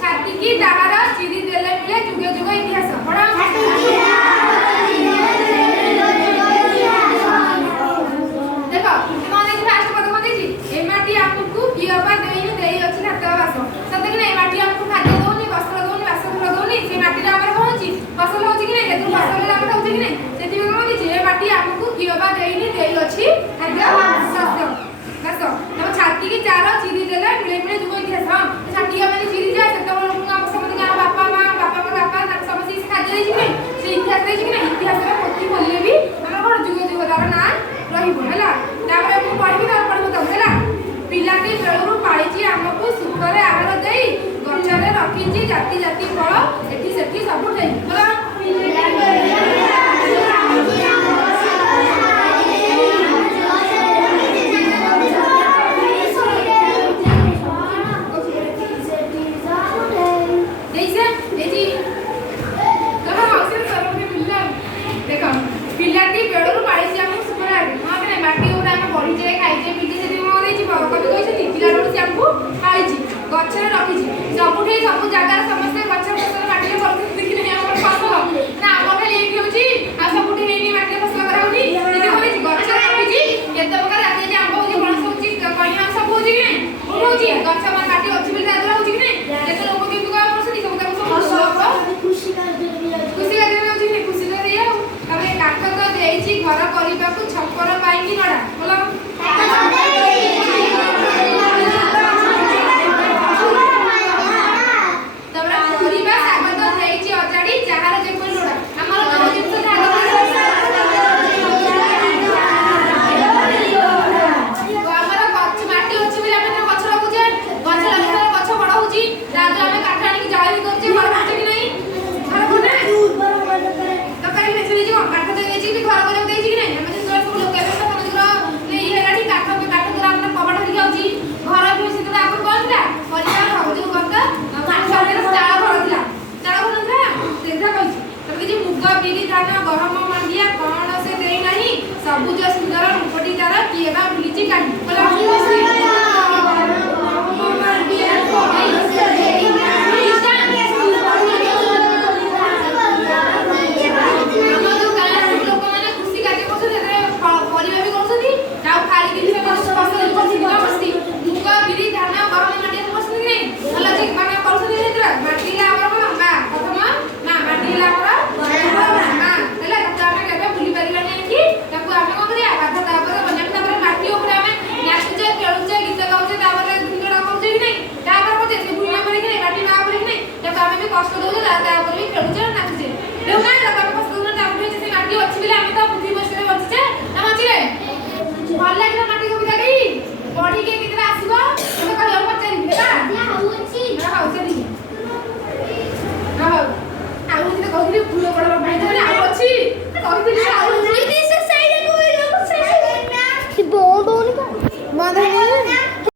छाती की डाहार चिरी देले मिले जुगे जुगे इतिहास पढ़ा देखो माने फास्ट पद को देछि ए माटी आपको कियबा देई देई अछि हाथ बास सते कि नै माटी आपको खाद्य दोनी वस्त्र दोनी वासगृह दोनी से माटी रा हमर होछि फसल होछि कि नै हेतु फसल रा हमर होछि कि नै सेति को देछि ए माटी आपको कियबा देई देई अछि खाद्य शस्त्र बस हम छाती की चार चिरी देले मिले मिले जुगे इतिहास हां छाती माने चिरी जाय सेत बापा माँ बापा बापा समझ से खाद्य देछि कि नै से इतिहास देछि कि नै इतिहास रा पोथी खोलिले भी हमर कोन जुगे जुगे तार ना रहिबो हला तापर हम पढिबो त हला पिलाटी बेलुरु पाळिछि हमकु सुखरे आहार देई गछरे रखिछि जाति जाति फळ एठी सेठी सब देई हला पिलाटी बेलुरु पाळिछि हमकु सुखरे हां के बाटी उडा हम पढि जे खाइ जे पिटी से म देछि कवि कहिछि पिलाटी हमकु पाळिछि गछरे रखिछि सबुठी सब जागा समस्त गछ फसल माटी रे पड़छि देखि नै हमर फसल ना हम खाली एठी होछि आ सबुठी नै माटी रे फसल कराउनी जे होछि गछरे रखिछि केते प्रकार राति जे आंब होछि पणस होछि कहिया सब होछि कि नै होछि गछ मार माटी अछि बिल दादरा होछि कि नै केते लोक के दुगा पड़छि सब सब खुशी कर देछि कि खुशी कर दिया तबे काठ तो देछि घर करिबाकू छप्पर पाई कि नडा बोला तबरा परिबा सागत देछि अजाडी जहार जे कोन लोडा हमर गाव जिंस धागा हमर गछ माटी अछि बिल हम गछ रखुजे गछ लगले गछ बड़ होछि राजो हम काठ आनी कि जाई करछे घर बचे कि नै घर कोने तो कहीं बेच लीजिए काठ दे देछि कि घर करे देछि कि नै हम जे सब लोग के समझ नै ई हेलाडी काठ द्वारा हमर कबड हरि जाउछि घर भी से तो आपन कोनला परिवार हो जो गंगा माछ सारे ताळ भरथिला सेधा कहि तबे जे मुग बिरी धान गहम मंडिया कोन से देई नाही सबुज सुंदर रूपटी तारा किएबा भुलिछि कानी बोला कष्ट दउछ